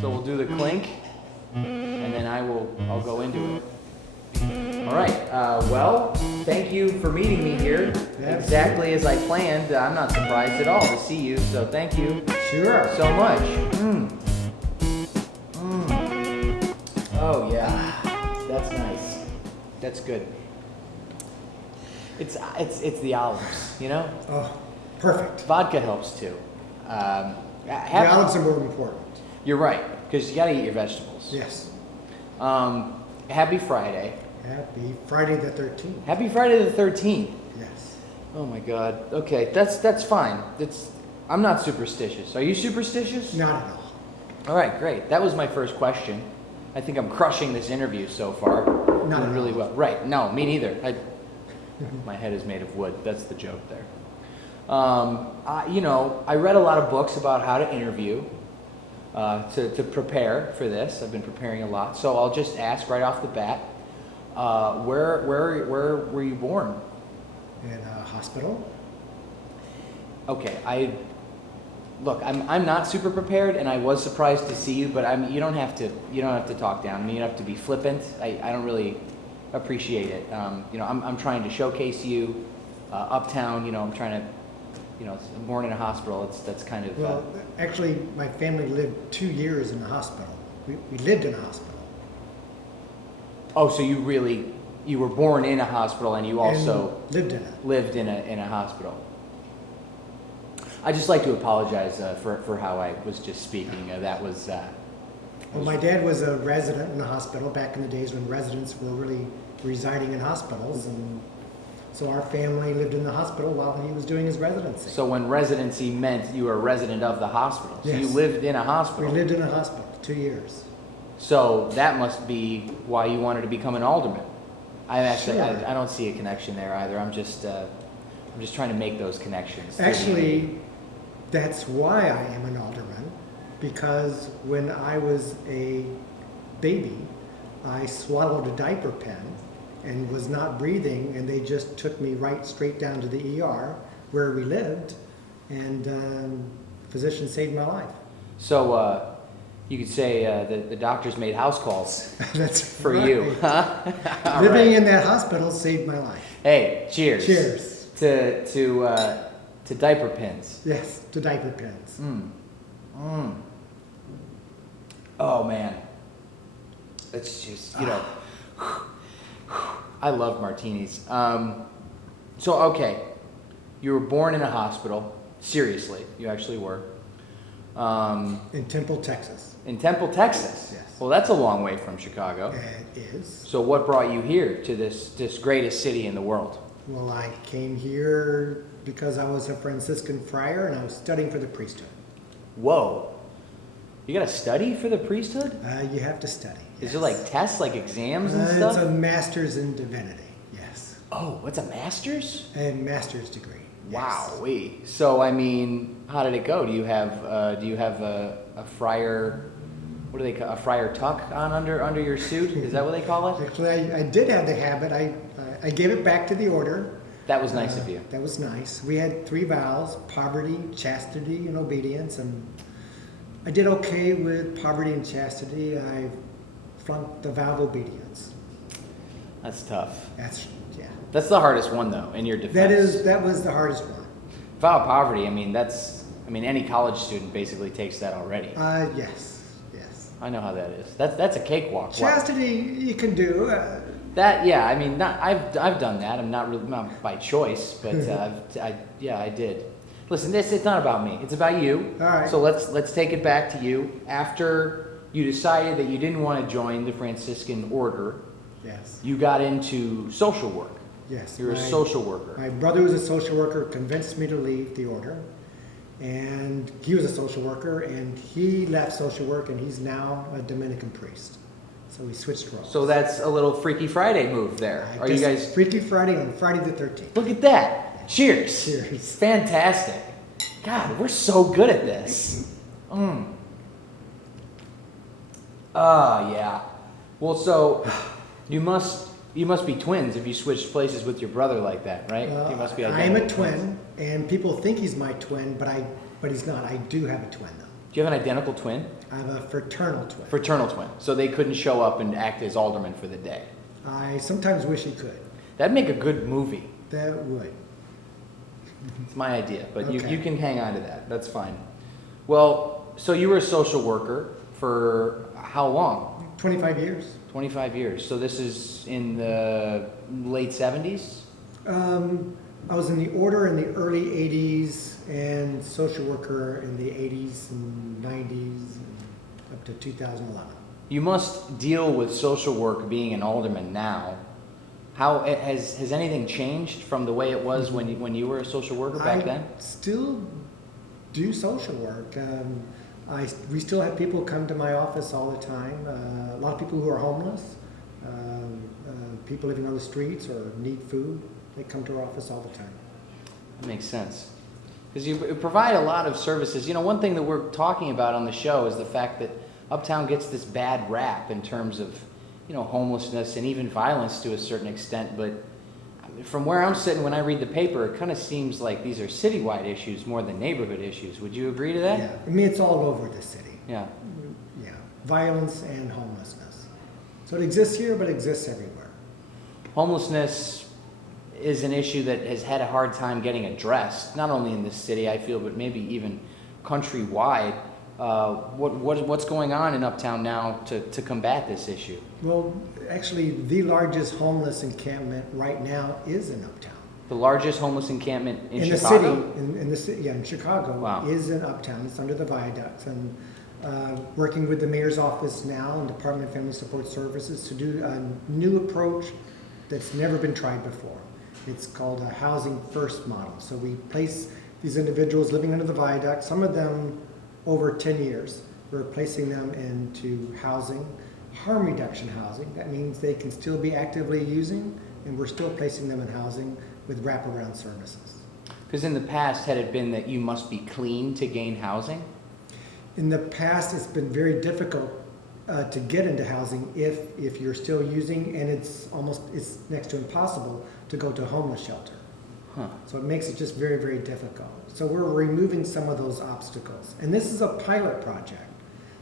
So we'll do the clink, and then I'll go into it. All right. Well, thank you for meeting me here. Exactly as I planned. I'm not surprised at all to see you. So thank you. Sure. So much. Oh yeah, that's nice. That's good. It's the olives, you know. Oh, perfect. Vodka helps too. The olives are more important. You're right, because you gotta eat your vegetables. Yes. Happy Friday. Happy Friday the 13th. Happy Friday the 13th. Yes. Oh my God. Okay, that's fine. I'm not superstitious. Are you superstitious? Not at all. All right, great. That was my first question. I think I'm crushing this interview so far. Not Doing at really all. well. Right. No, me neither. My head is made of wood. That's the joke there. I read a lot of books about how to interview to prepare for this. I've been preparing a lot, so I'll just ask right off the bat. Where were you born? In a hospital. Okay, I'm not super prepared, and I was surprised to see you. But you don't have to talk down to me. You don't have to be flippant. I don't really appreciate it. I'm trying to showcase you uptown. I'm trying to. I'm born in a hospital. That's kind of. Well, actually, my family lived 2 years in the hospital. We lived in a hospital. Oh, so you were born in a hospital, and you also and lived in it. in a hospital. I just like to apologize for how I was just speaking. That was. Well, my dad was a resident in the hospital back in the days when residents were really residing in hospitals, and so our family lived in the hospital while he was doing his residency. So when residency meant you were a resident of the hospital. So Yes. you lived in a hospital. We lived in a hospital 2 years. So that must be why you wanted to become an alderman. Sure. I don't see a connection there either. I'm just trying to make those connections. Actually, that's why I am an alderman, because when I was a baby, I swallowed a diaper pen and was not breathing, and they just took me straight down to the ER where we lived, and physician saved my life. So you could say the doctors made house calls That's for right. you, huh? All Living right. in that hospital saved my life. Hey, cheers. Cheers. To diaper pins. Yes, to diaper pens. Oh man, it's just I love martinis. So okay, you were born in a hospital. Seriously, you actually were. In Temple, Texas. In Temple, Texas. Yes. Well, that's a long way from Chicago. It is. So what brought you here to this greatest city in the world? Well, I came here because I was a Franciscan friar and I was studying for the priesthood. Whoa. You got to study for the priesthood? You have to study. Is Yes. it like tests, like exams and It's stuff? a master's in divinity, yes. Oh, what's a master's? A master's degree. Wow. Wait. So I mean, how did it go? Do you have a friar? What do they call a friar tuck on under your suit? Is that what they call it? Actually, I did have the habit. I gave it back to the order. That was nice of you. That was nice. We had 3 vows: poverty, chastity, and obedience. And I did okay with poverty and chastity. I flunked the vow of obedience. That's tough. That's the hardest one though, in your defense. That was the hardest one. Vow of poverty. I mean, any college student basically takes that already. Yes. I know how that is. That's a cakewalk. Chastity you can do. I've done that. I'm not by choice, but I did. Listen, it's not about me. It's about you. All right. So let's take it back to you. After you decided that you didn't want to join the Franciscan order, Yes. you got into social work. Yes. You're a social worker. My brother was a social worker, convinced me to leave the order. And he was a social worker, and he left social work, and he's now a Dominican priest. So we switched roles. So that's a little Freaky Friday move there. Are you guys... Freaky Friday on Friday the 13th. Look at that. Cheers. Cheers. Fantastic. God, we're so good at this. Yeah. Well, so you must be twins if you switched places with your brother like that, right? You must be I am a identical twins. twin, and people think he's my twin, but he's not. I do have a twin, though. Do you have an identical twin? I have a fraternal twin. Fraternal twin. So they couldn't show up and act as alderman for the day. I sometimes wish he could. That'd make a good movie. That would. It's my idea, but Okay. you can hang on to that. That's fine. Well, so you were a social worker for how long? 25 years. 25 years. So this is in the late 70s? I was in the order in the early 80s and social worker in the 80s and 90s and up to 2011. You must deal with social work being an alderman now. How has anything changed from the way it was when you were a social worker back then? I still do social work. We still have people come to my office all the time. A lot of people who are homeless, people living on the streets or need food, they come to our office all the time. That makes sense. Because you provide a lot of services. You know, one thing that we're talking about on the show is the fact that Uptown gets this bad rap in terms of, you know, homelessness and even violence to a certain extent. But from where I'm sitting, when I read the paper, it kind of seems like these are citywide issues more than neighborhood issues. Would you agree to that? Yeah, I mean, it's all over the city. Yeah. Yeah, violence and homelessness. So it exists here, but it exists everywhere. Homelessness is an issue that has had a hard time getting addressed, not only in this city, I feel, but maybe even countrywide. What's going on in Uptown now to combat this issue? Well, actually, the largest homeless encampment right now is in Uptown. The largest homeless encampment in the Chicago? city, in the city, yeah, in Chicago, Wow. is in Uptown. It's under the viaducts, and working with the mayor's office now and Department of Family Support Services to do a new approach that's never been tried before. It's called a housing first model. So we place these individuals living under the viaduct, some of them over 10 years. We're placing them into housing, harm reduction housing. That means they can still be actively using, and we're still placing them in housing with wraparound services. Because in the past, had it been that you must be clean to gain housing? In the past, it's been very difficult to get into housing if you're still using, and it's next to impossible to go to a homeless shelter. Huh. So it makes it just very, very difficult. So we're removing some of those obstacles. And this is a pilot project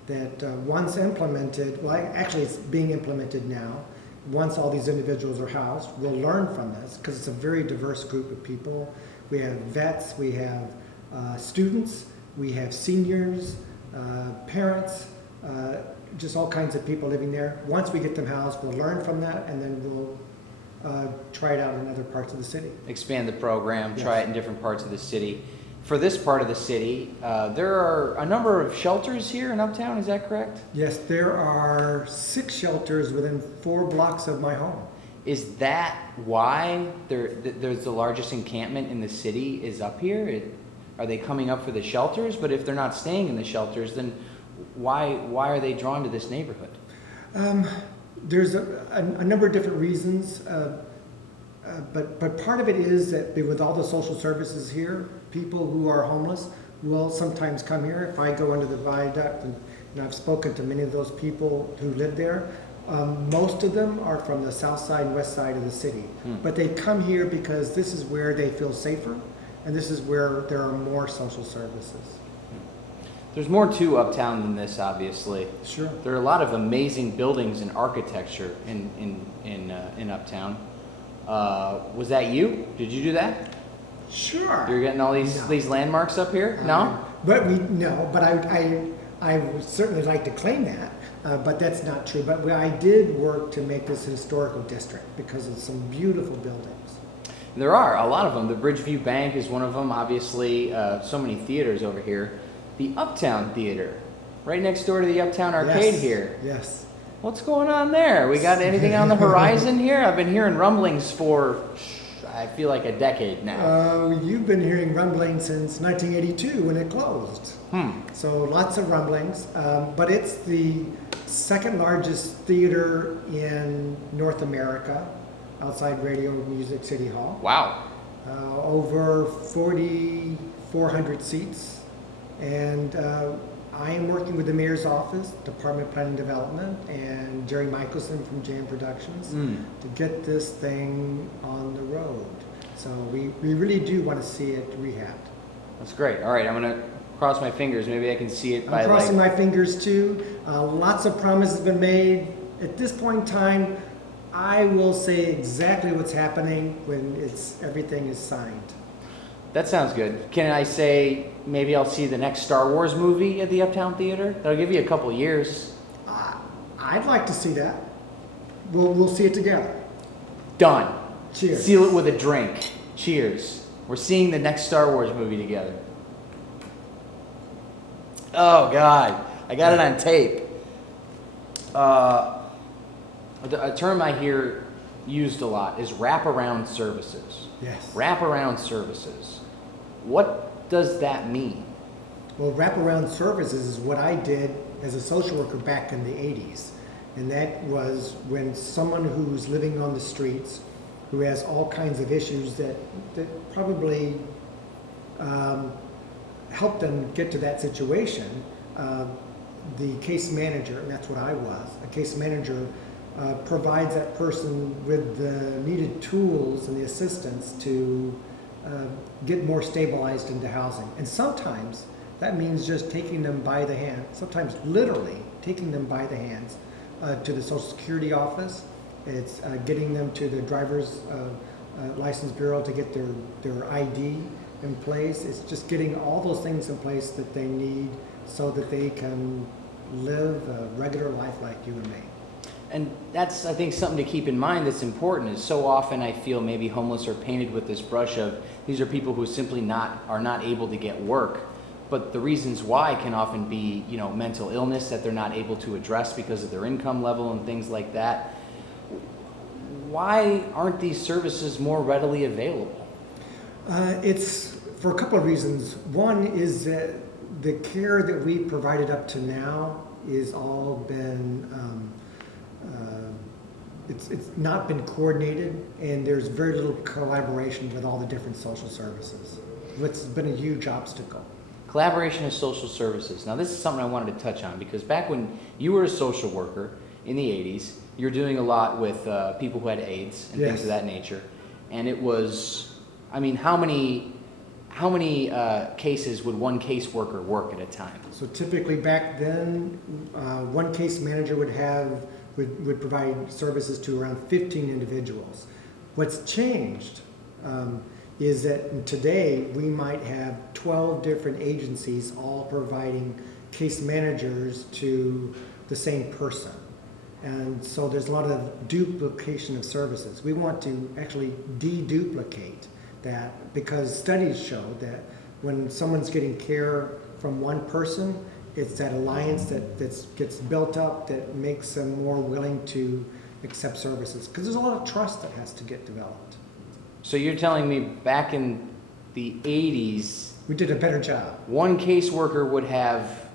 that once implemented, well, actually it's being implemented now. Once all these individuals are housed, we'll learn from this because it's a very diverse group of people. We have vets, we have students, we have seniors, parents, just all kinds of people living there. Once we get them housed, we'll learn from that, and then we'll try it out in other parts of the city. Expand the program, Yes. try it in different parts of the city. For this part of the city, there are a number of shelters here in Uptown, is that correct? Yes, there are 6 shelters within 4 blocks of my home. Is that why there's the largest encampment in the city is up here? Are they coming up for the shelters? But if they're not staying in the shelters, then why are they drawn to this neighborhood? There's a number of different reasons, but part of it is that with all the social services here, people who are homeless will sometimes come here. If I go under the viaduct, and I've spoken to many of those people who live there, most of them are from the south side and west side of the city. But they come here because this is where they feel safer, and this is where there are more social services. There's more to Uptown than this, obviously. Sure. There are a lot of amazing buildings and architecture in Uptown. Was that you? Did you do that? Sure. You're getting all No. these landmarks up here? No? But I would certainly like to claim that, but that's not true. But I did work to make this a historical district because of some beautiful buildings. There are a lot of them. The Bridgeview Bank is one of them. Obviously, so many theaters over here. The Uptown Theater, right next door to the Uptown Arcade Yes, here. Yes. What's going on there? We got anything on the horizon here? I've been hearing rumblings for, I feel like a decade now. You've been hearing rumbling since 1982 when it closed. So lots of rumblings, but it's the second largest theater in North America, outside Radio Music City Hall. Wow. Over 4,400 seats. And I am working with the mayor's office, Department of Planning and Development, and Jerry Michelson from JM Productions to get this thing on the road. So we really do want to see it rehabbed. That's great. All right, I'm going to cross my fingers. Maybe I can see it by I'm crossing like. my fingers too. Lots of promises have been made. At this point in time, I will say exactly what's happening when everything is signed. That sounds good. Can I say maybe I'll see the next Star Wars movie at the Uptown Theater? That'll give you a couple years. I'd like to see that. We'll see it together. Done. Cheers. Seal it with a drink. Cheers. We're seeing the next Star Wars movie together. Oh, God. I got it on tape. A term I hear used a lot is wraparound services. Yes. Wraparound services. What does that mean? Well, wraparound services is what I did as a social worker back in the 80s. And that was when someone who's living on the streets, who has all kinds of issues that probably help them get to that situation, the case manager, and that's what I was, a case manager provides that person with the needed tools and the assistance to get more stabilized into housing. And sometimes that means just taking them by the hand, sometimes literally taking them by the hands to the Social Security office. It's getting them to the driver's license bureau to get their ID in place. It's just getting all those things in place that they need so that they can live a regular life like you and me. And that's, I think, something to keep in mind that's important. Is so often I feel maybe homeless are painted with this brush of these are people who simply are not able to get work. But the reasons why can often be, mental illness that they're not able to address because of their income level and things like that. Why aren't these services more readily available? It's for a couple of reasons. One is that the care that we provided up to now is all been it's not been coordinated, and there's very little collaboration with all the different social services. It's been a huge obstacle. Collaboration of social services. Now, this is something I wanted to touch on because back when you were a social worker in the 80s, you were doing a lot with people who had AIDS and things of that nature. And it was, how many cases would one caseworker work at a time? So typically back then, one case manager would provide services to around 15 individuals. What's changed is that today we might have 12 different agencies all providing case managers to the same person. And so there's a lot of duplication of services. We want to actually deduplicate that because studies show that when someone's getting care from one person, it's that alliance that gets built up that makes them more willing to accept services. Because there's a lot of trust that has to get developed. So you're telling me back in the 80s, we did a better job. One caseworker would have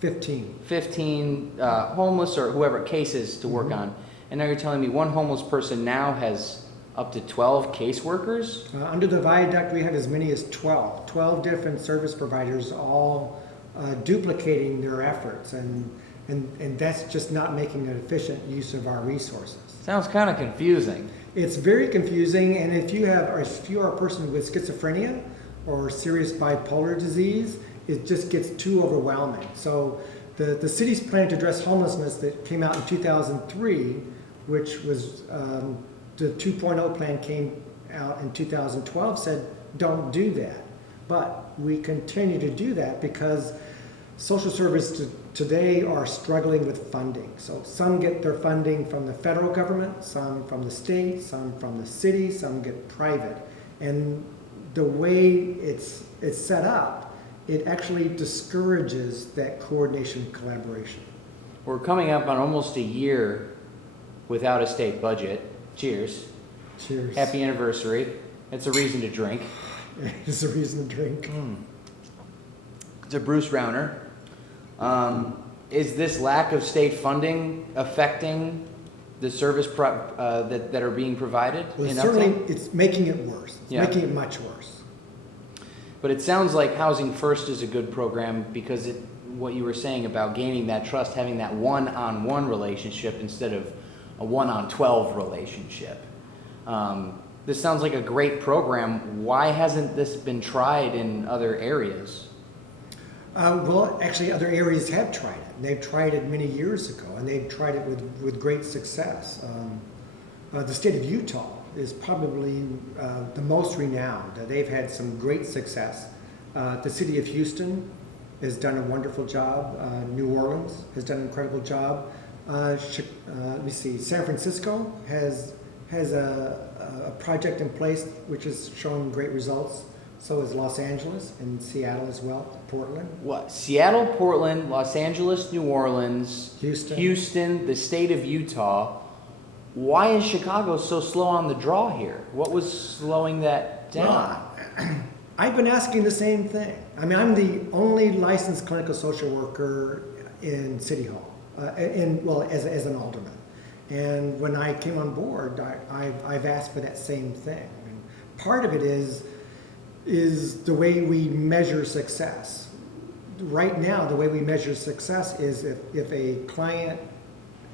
15 homeless or whoever cases to work on. And now you're telling me one homeless person now has up to 12 caseworkers? Under the viaduct, we have as many as 12 different service providers all duplicating their efforts. And that's just not making an efficient use of our resources. Sounds kind of confusing. It's very confusing, and if you are a person with schizophrenia or serious bipolar disease, it just gets too overwhelming. So the city's plan to address homelessness that came out in 2003, which was the 2.0 plan came out in 2012, said don't do that. But we continue to do that because social service today are struggling with funding. So some get their funding from the federal government, some from the state, some from the city, some get private. And the way it's set up, it actually discourages that coordination collaboration. We're coming up on almost a year without a state budget. Cheers. Cheers. Happy anniversary. It's a reason to drink. It's a reason to drink. It's a Bruce Rauner. Is this lack of state funding affecting the service that are being provided in certainly, Uptown? it's making it worse. It's making it much worse. But it sounds like Housing First is a good program because what you were saying about gaining that trust, having that one-on-one relationship instead of a 1-on-12 relationship. This sounds like a great program. Why hasn't this been tried in other areas? Well, actually, other areas have tried it. And they've tried it many years ago, and they've tried it with great success. The state of Utah is probably the most renowned. They've had some great success. The city of Houston has done a wonderful job. New Orleans has done an incredible job. Let me see. San Francisco has a project in place which has shown great results. So is Los Angeles and Seattle as well, Portland. What? Seattle, Portland, Los Angeles, New Orleans, Houston, the state of Utah. Why is Chicago so slow on the draw here? What was slowing that down? Well, I've been asking the same thing. I mean, I'm the only licensed clinical social worker in City Hall, as an alderman. And when I came on board, I've asked for that same thing. I mean, part of it is the way we measure success. Right now, the way we measure success is if a client,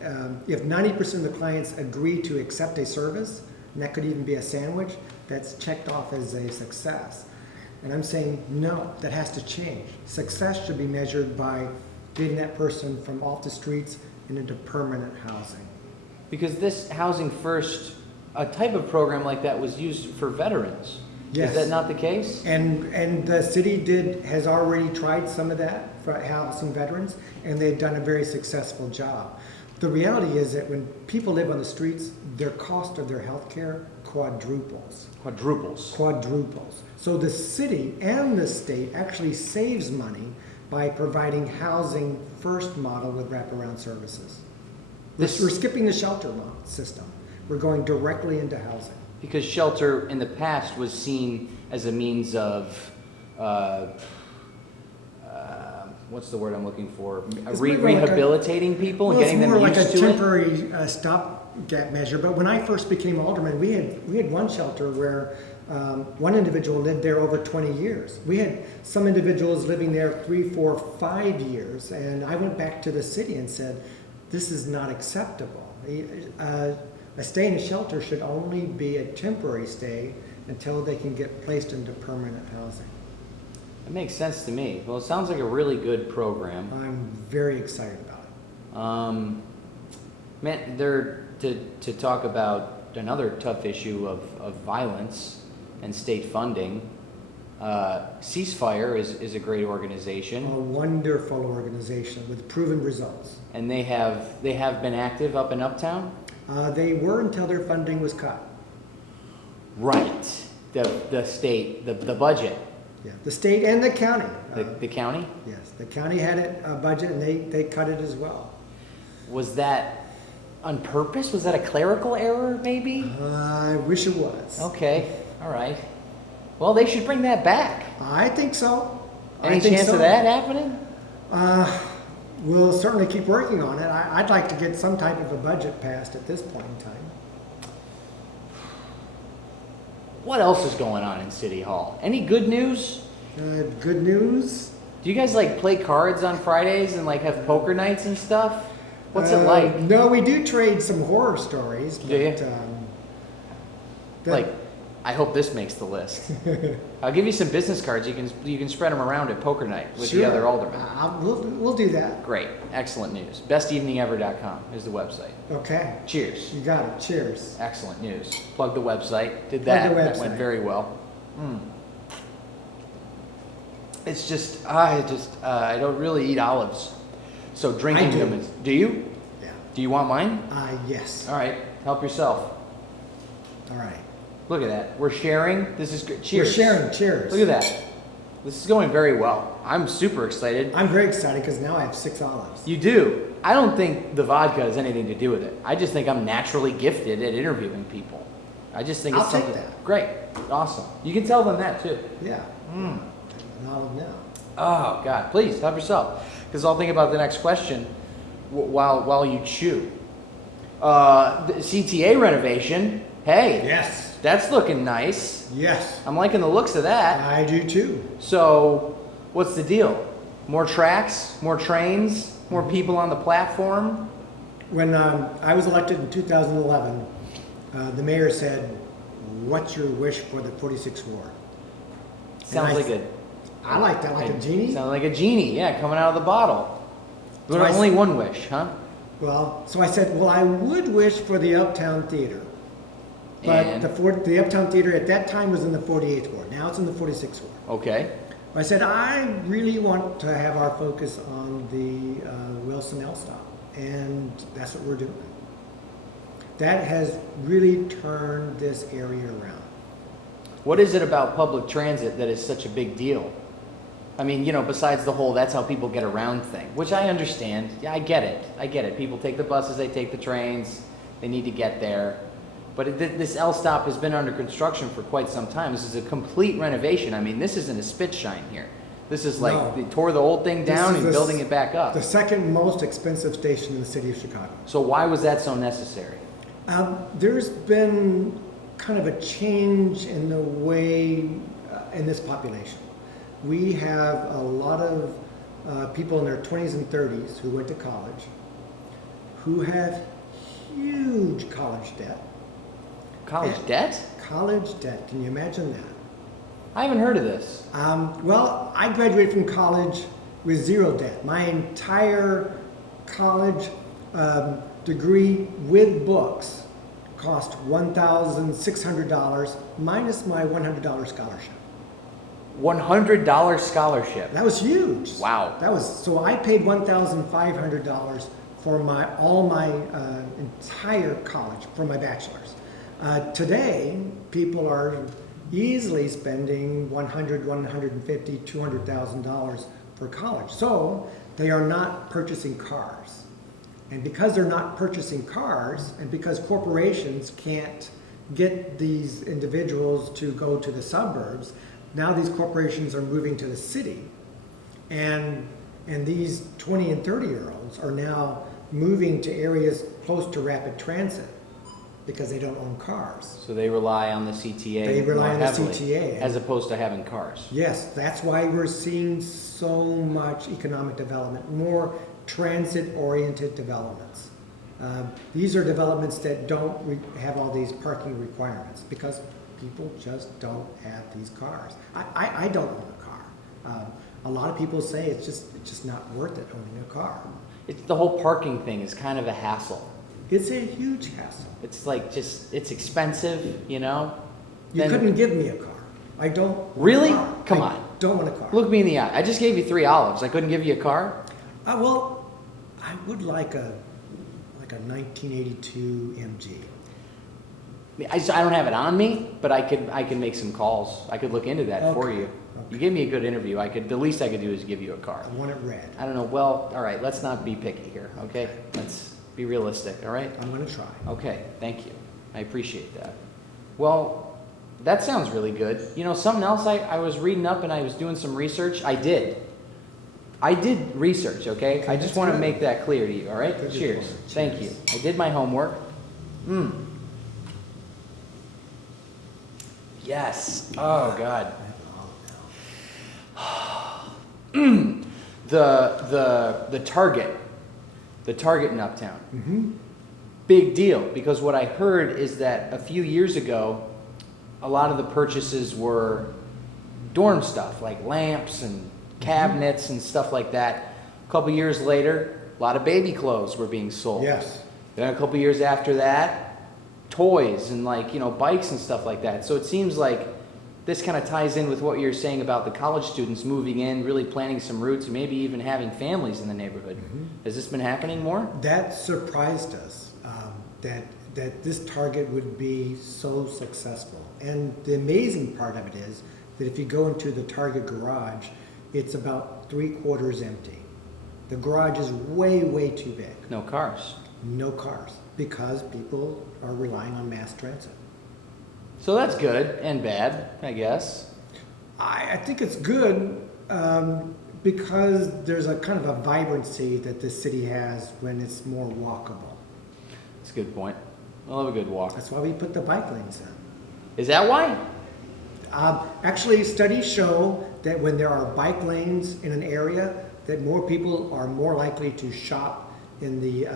if 90% of the clients agree to accept a service, and that could even be a sandwich, that's checked off as a success. And I'm saying, no, that has to change. Success should be measured by getting that person from off the streets and into permanent housing. Because this Housing First, a type of program like that was used for veterans. Yes. Is that not the case? And the city has already tried some of that for housing veterans, and they've done a very successful job. The reality is that when people live on the streets, their cost of their health care quadruples. Quadruples. So the city and the state actually saves money by providing housing first model with wraparound services. We're skipping the shelter system. We're going directly into housing. Because shelter in the past was seen as a means of, what's the word I'm looking for? Rehabilitating people and getting them used to it? It's more like a temporary stopgap measure. But when I first became alderman, we had one shelter where one individual lived there over 20 years. We had some individuals living there 3, 4, 5 years. And I went back to the city and said, this is not acceptable. A stay in a shelter should only be a temporary stay until they can get placed into permanent housing. It makes sense to me. Well, it sounds like a really good program. I'm very excited about it. Man, to talk about another tough issue of violence and state funding, Ceasefire is a great organization. A wonderful organization with proven results. And they have been active up in Uptown? They were until their funding was cut. Right. The state, the budget. Yeah, the state and the county. The county? Yes, the county had a budget and they cut it as well. Was that on purpose? Was that a clerical error, maybe? I wish it was. Okay, all right. Well, they should bring that back. I think so. Any chance of that happening? We'll certainly keep working on it. I'd like to get some type of a budget passed at this point in time. What else is going on in City Hall? Any good news? Good news? Do you guys play cards on Fridays and have poker nights and stuff? What's it like? No, we do trade some horror stories. Do you? But, I hope this makes the list. I'll give you some business cards. You can spread them around at poker night with the other aldermen. We'll do that. Great. Excellent news. BestEveningEver.com is the website. Okay. Cheers. You got it. Cheers. Excellent news. Plug the website. Did that. That went very well. It's just, I don't really eat olives. So drinking them is, do you? Yeah. Do you want mine? Yes. All right. Help yourself. All right. Look at that. We're sharing. This is good. Cheers. We're sharing. Cheers. Look at that. This is going very well. I'm super excited. I'm very excited because now I have 6 olives. You do. I don't think the vodka has anything to do with it. I just think I'm naturally gifted at interviewing people. I just think it's I'll take something. that. Great. Awesome. You can tell them that too. Yeah. An olive now. Oh, God. Please, help yourself. Because I'll think about the next question while you chew. The CTA renovation. Hey. Yes. That's looking nice. Yes. I'm liking the looks of that. I do too. So, what's the deal? More tracks? More trains? More people on the platform? When I was elected in 2011, the mayor said, "What's your wish for the 46th ward?" Sounds like I like that, like a genie. Sound like a genie, yeah, coming out of the bottle. So But only one wish, huh? Well, so I said, well, I would wish for the Uptown Theater. But And? the Uptown Theater at that time was in the 48th ward. Now it's in the 46th ward. Okay. I said, I really want to have our focus on the Wilson L stop. And that's what we're doing. That has really turned this area around. What is it about public transit that is such a big deal? I mean, you know, besides the whole that's how people get around thing, which I understand. Yeah, I get it. I get it. People take the buses, they take the trains, they need to get there. But this L stop has been under construction for quite some time. This is a complete renovation. I mean, this isn't a spit shine here. This is like No. they tore the old thing down and building it back up. The second most expensive station in the city of Chicago. So why was that so necessary? There's been kind of a change in the way in this population. We have a lot of people in their 20s and 30s who went to college, who have huge college debt. College debt? College debt, can you imagine that? I haven't heard of this. Well, I graduated from college with zero debt. My entire college degree with books cost $1,600 minus my $100 scholarship. $100 scholarship. That was huge. Wow. So I paid $1,500 for all my entire college for my bachelor's. Today, people are easily spending $100,000, $150,000, $200,000 for college. So they are not purchasing cars. And because they're not purchasing cars, and because corporations can't get these individuals to go to the suburbs, now these corporations are moving to the city. And these 20 and 30-year-olds are now moving to areas close to rapid transit because they don't own cars. So they rely on the CTA. They rely more on the heavily, CTA. as opposed to having cars. Yes, that's why we're seeing so much economic development, more transit-oriented developments. These are developments that don't have all these parking requirements because people just don't have these cars. I don't own a car. A lot of people say it's just not worth it owning a car. The whole parking thing is kind of a hassle. It's a huge hassle. It's like it's expensive, you know? You Then- couldn't give me a car. I don't want Really? a car. Come I on. don't want a car. Look me in the eye. I just gave you 3 olives. I couldn't give you a car? Well, I would like a 1982 MG. I don't have it on me, but I could make some calls. I could look into that for Okay. you. You gave me a good interview. The least I could do is give you a car. I want it red. I don't know. Well, all right. Let's not be picky here, okay? Let's be realistic, all right? I'm going to try. Okay, thank you. I appreciate that. Well, that sounds really good. You know, something else I was reading up and I was doing some research. I did research, okay? I just that's want to good. make that clear to you, all right? Good Cheers. report. Thank you. Cheers. I did my homework. Yes. Oh, God. The Target in Uptown. Mm-hmm. Big deal, because what I heard is that a few years ago, a lot of the purchases were dorm stuff, like lamps and cabinets and stuff like that. A couple years later, a lot of baby clothes were being sold. Yes. Then a couple years after that, toys and bikes and stuff like that. So it seems like this kind of ties in with what you're saying about the college students moving in, really planting some roots, and maybe even having families in the neighborhood. Has this been happening more? That surprised us, that this Target would be so successful. And the amazing part of it is that if you go into the Target garage, it's about 3/4 empty. The garage is way, way too big. No cars. No cars, because people are relying on mass transit. So that's good and bad, I guess. I think it's good because there's a kind of a vibrancy that the city has when it's more walkable. That's a good point. I'll have a good walk. That's why we put the bike lanes in. Is that why? Actually, studies show that when there are bike lanes in an area, that more people are more likely to shop in the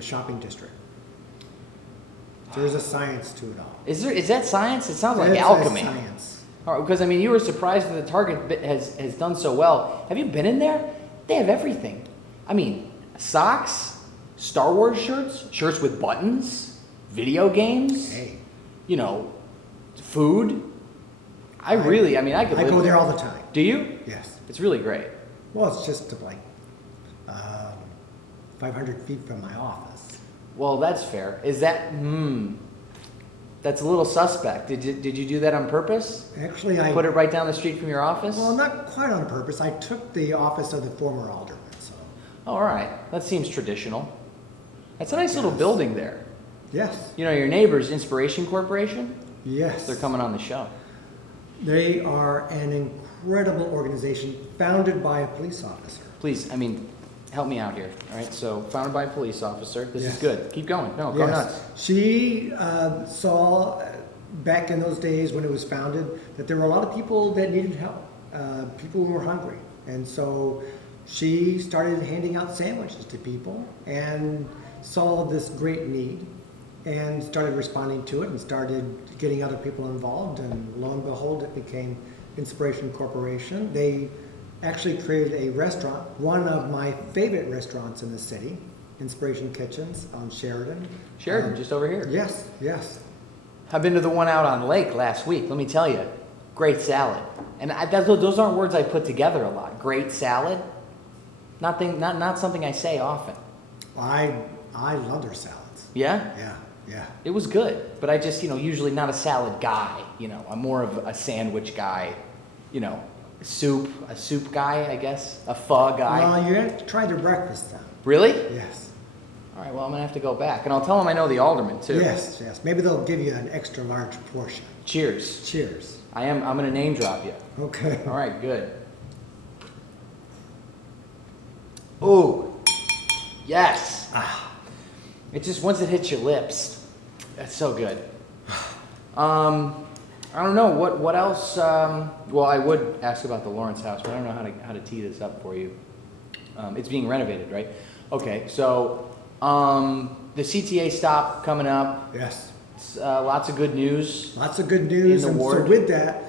shopping district. There's a science to it all. Is that science? It sounds like It's alchemy. science. All right, because I mean, you were surprised that the Target has done so well. Have you been in there? They have everything. I mean, socks, Star Wars shirts, shirts with buttons, video games. Hey, You know, food. I mean, I could. I live go there all the time. Do you? Yes. It's really great. Well, it's just like 500 feet from my office. Well, that's fair. Is that? That's a little suspect. Did you do that on purpose? Actually, I Put it right down the street from your office? well, not quite on purpose. I took the office of the former alderman. So Oh, all right. That seems traditional. That's a nice little building there. yes, You know, your neighbors, Inspiration Corporation, yes, they're coming on the show. They are an incredible organization founded by a police officer. Please, I mean, help me out here. All right. So, founded by a police officer. This is Yes. good. Keep going. No, go nuts. She saw back in those days when it was founded that there were a lot of people that needed help, people who were hungry. And so she started handing out sandwiches to people and saw this great need and started responding to it and started getting other people involved. And lo and behold, it became Inspiration Corporation. They actually created a restaurant, one of my favorite restaurants in the city, Inspiration Kitchens on Sheridan. Sheridan, just over here. Yes, yes. I've been to the one out on Lake last week. Let me tell you, great salad. And those aren't words I put together a lot. Great salad. Not something I say often. I love their salads. Yeah? Yeah, yeah. It was good. But I just, usually not a salad guy. I'm more of a sandwich guy. A soup guy, I guess. A pho guy. Well, you have to try their breakfast then. Really? Yes. All right, well, I'm going to have to go back. And I'll tell them I know the alderman, too. Yes, yes. Maybe they'll give you an extra large portion. Cheers. Cheers. I'm going to name drop you. Okay. All right, good. Ooh, yes. It just, once it hits your lips, that's so good. I don't know, what else, well, I would ask about the Lawrence house, but I don't know how to tee this up for you. It's being renovated, right? Okay, so, the CTA stop coming up, Yes. lots of good news. Lots of good news. In the And ward. so with that,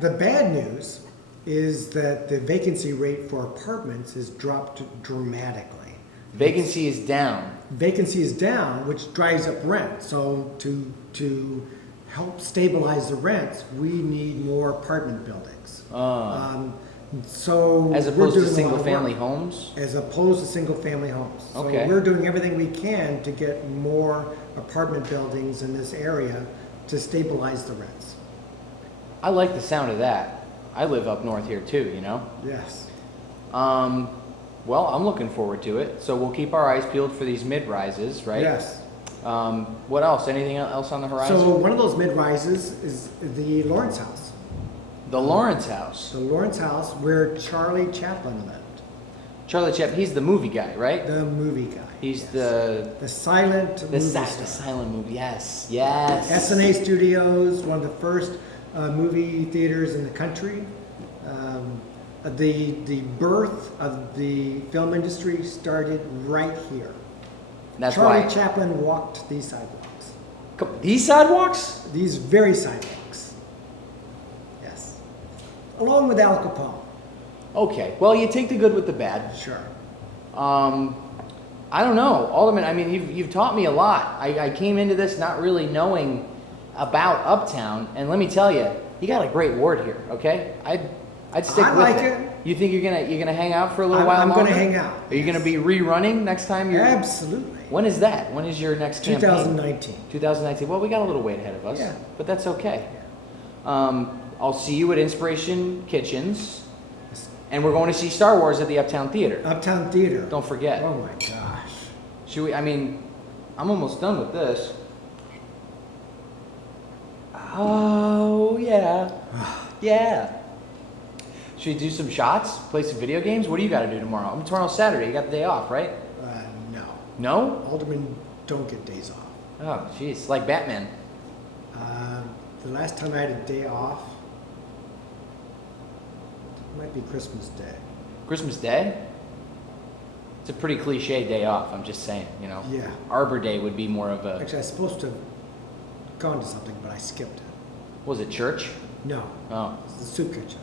the bad news is that the vacancy rate for apartments has dropped dramatically. Vacancy is down. Vacancy is down, which drives up rent. So to help stabilize the rents, we need more apartment buildings. So As we're opposed to doing a lot of single-family work. homes? As opposed to single-family homes. Okay. So we're doing everything we can to get more apartment buildings in this area to stabilize the rents. I like the sound of that. I live up north here too, Yes. Well, I'm looking forward to it. So we'll keep our eyes peeled for these mid-rises, right? Yes. What else? Anything else on the horizon? So one of those mid-rises is the Lawrence House. The Lawrence house. The Lawrence House where Charlie Chaplin lived. Charlie Chaplin, he's the movie guy, right? The movie guy. He's yes. the The silent movie star. the silent movie. Yes, yes. S&A Studios, one of the first movie theaters in the country. The birth of the film industry started right here. That's Charlie why. Chaplin walked these sidewalks. These sidewalks? These very sidewalks. Yes. Along with Al Capone. Okay. Well, you take the good with the bad. Sure. I don't know, Alderman. I mean, you've taught me a lot. I came into this not really knowing about Uptown, and let me tell you, you got a great ward here. Okay, I'd stick I with like it. it. You think you're gonna hang out for a little while I'm longer? going to hang out. Are you yes. gonna be rerunning next time? Absolutely. When is that? When is your next campaign? 2019. 2019. Well, we got a little wait ahead of us, Yeah. but that's okay. I'll see you at Inspiration Kitchens, and we're going to see Star Wars at the Uptown Theater. Uptown Theater. Don't forget. Oh my gosh. Should we? I mean, I'm almost done with this. Oh yeah, yeah. Should we do some shots? Play some video games? What do you got to do tomorrow? I mean, tomorrow's Saturday. You got the day off, right? No. No? Aldermen don't get days off. Oh, jeez, like Batman. The last time I had a day off, it might be Christmas Day. Christmas Day? It's a pretty cliche day off. I'm just saying, Yeah. Arbor Day would be more of a. Actually, I was supposed to have gone to something, but I skipped it. Was it church? No, Oh, it's the soup kitchen.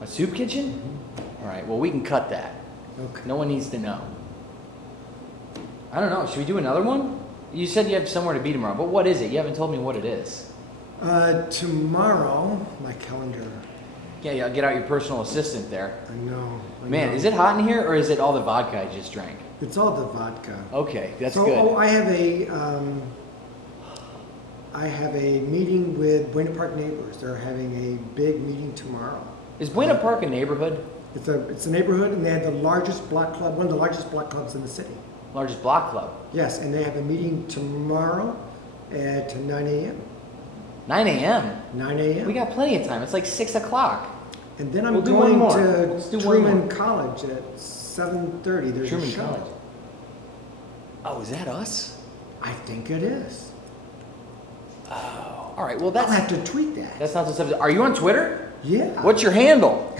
a soup kitchen? All right, well, we can cut that. Okay. No one needs to know. I don't know. Should we do another one? You said you have somewhere to be tomorrow, but what is it? You haven't told me what it is. Tomorrow, my calendar. Yeah, get out your personal assistant there. I know. Man, is it hot in here, or is it all the vodka I just drank? It's all the vodka. Okay, that's So, good. I have a meeting with Buena Park neighbors. They're having a big meeting tomorrow. Is Buena Park a neighborhood? It's a neighborhood, and they have the largest block club, one of the largest block clubs in the city. Largest block club. Yes, and they have a meeting tomorrow at 9 a.m. 9 a.m. 9 a.m. We got plenty of time. It's like 6 o'clock. And then I'm We'll do one going more. to Let's do one Truman more. College at 7:30. There's Truman a show. College. Oh, is that us? I think it is. Oh, all right. Well, I'll have to tweet that. that's not the subject. Are you on Twitter? Yeah. What's your handle?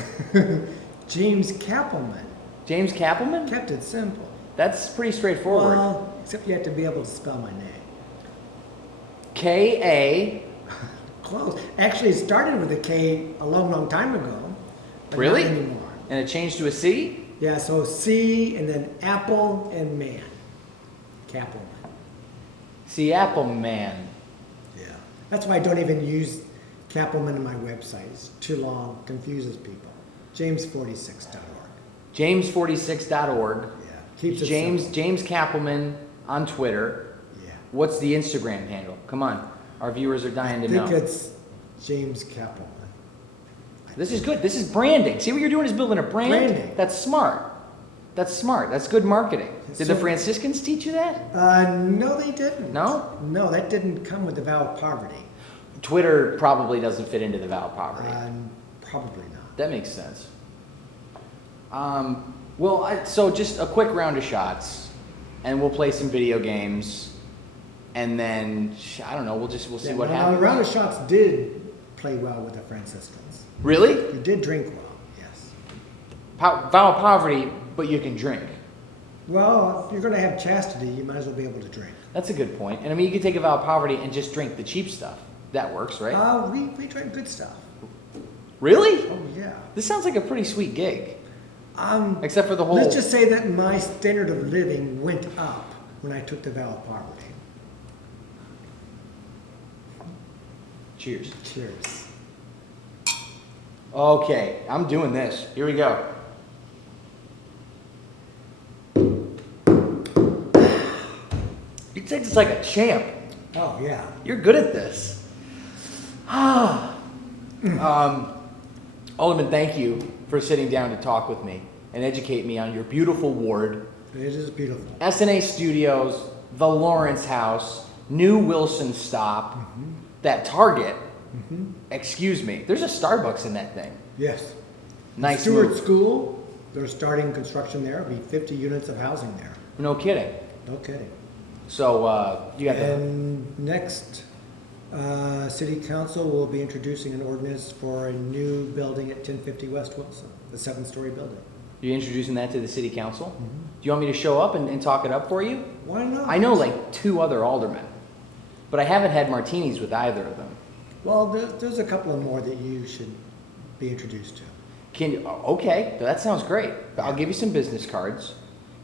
James Cappelman. James Cappelman? Kept it simple. That's pretty straightforward. Well, except you have to be able to spell my name. K-A. Close. Actually, it started with a K a long, long time ago. But Really? Not anymore. And it changed to a C? Yeah, so C and then apple and man. Cappelman. C Appleman. Yeah. That's why I don't even use Cappelman in my website. It's too long, confuses people. James46.org. James46.org. Yeah. Keeps it James simple. James Cappelman on Twitter. Yeah. What's the Instagram handle? Come on. Our viewers are dying to I think know. it's James Cappelman. This is good. This is branding. See what you're doing is building a brand? Branding. That's smart. That's smart. That's good marketing. Did the So- Franciscans teach you that? No, they didn't. No? No, that didn't come with the vow of poverty. Twitter probably doesn't fit into the vow of poverty. Probably not. That makes sense. So just a quick round of shots, and we'll play some video games, and then I don't know. We'll see what Now, happens. the round of shots did play well with the Franciscans. Really? You did drink well, yes. Vow of poverty, but you can drink. Well, if you're going to have chastity, you might as well be able to drink. That's a good point. And I mean, you could take a vow of poverty and just drink the cheap stuff. That works, right? We drank good stuff. Really? Oh, yeah. This sounds like a pretty sweet gig. Except for the whole. Let's just say that my standard of living went up when I took the vow of poverty. Cheers. Cheers. Okay, I'm doing this. Here we go. You take this like a champ. Oh, yeah. You're good at this. Alderman, thank you for sitting down to talk with me and educate me on your beautiful ward. It is beautiful. SNA Studios, the Lawrence House, New Wilson Stop, that Target. Excuse me. There's a Starbucks in that thing. Yes. Nice Stewart move. School, they're starting construction there. It'll be 50 units of housing there. No kidding. No kidding. So you got the. And next, City Council will be introducing an ordinance for a new building at 1050 West Wilson, the 7-story building. You introducing that to the city council? Do you want me to show up and talk it up for you? Why not? I know like 2 other aldermen, but I haven't had martinis with either of them. Well, there's a couple of more that you should be introduced to. Okay, that sounds great. I'll give you some business cards.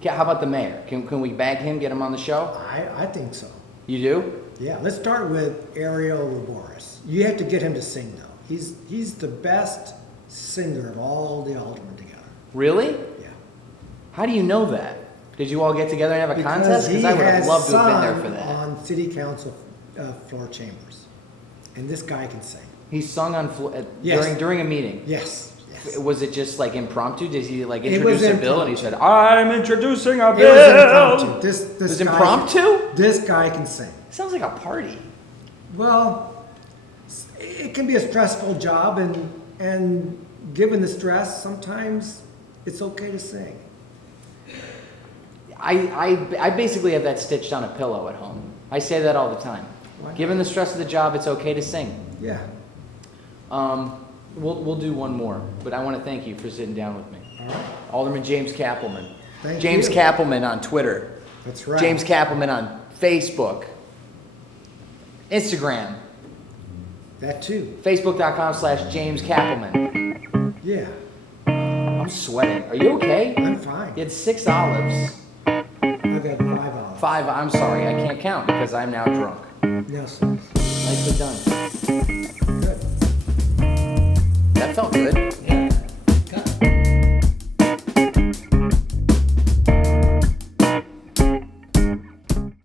How about the mayor? Can we bag him, get him on the show? I think so. You do? Yeah, let's start with Ariel Laboris. You have to get him to sing, though. He's the best singer of all the aldermen together. Really? Yeah. How do you know that? Did you all get together and have a contest? Because I would have loved to have been there for that. On city council floor chambers, and this guy can sing. He sung on Yes. during a meeting. Yes. Was it just like impromptu? Did he like It introduce was a bill and he impromptu. said, "I'm introducing a It bill"? was impromptu. This It was guy- impromptu? This guy can sing. Sounds like a party. Well, it can be a stressful job, and given the stress, sometimes it's okay to sing. I basically have that stitched on a pillow at home. I say that all the time. Why? Given the stress of the job, it's okay to sing. Yeah. We'll do one more, but I want to thank you for sitting down with me. All right. Alderman James Cappelman. Thank James you. Cappelman on Twitter. That's right. James Cappelman on Facebook, Instagram. That too. Facebook.com/James Cappelman. Yeah, I'm sweating. Are you okay? I'm fine. You had 6 olives. I've had 5 olives. 5, I'm sorry, I can't count because I'm now drunk. No, sir. Nicely done. Good. That felt good.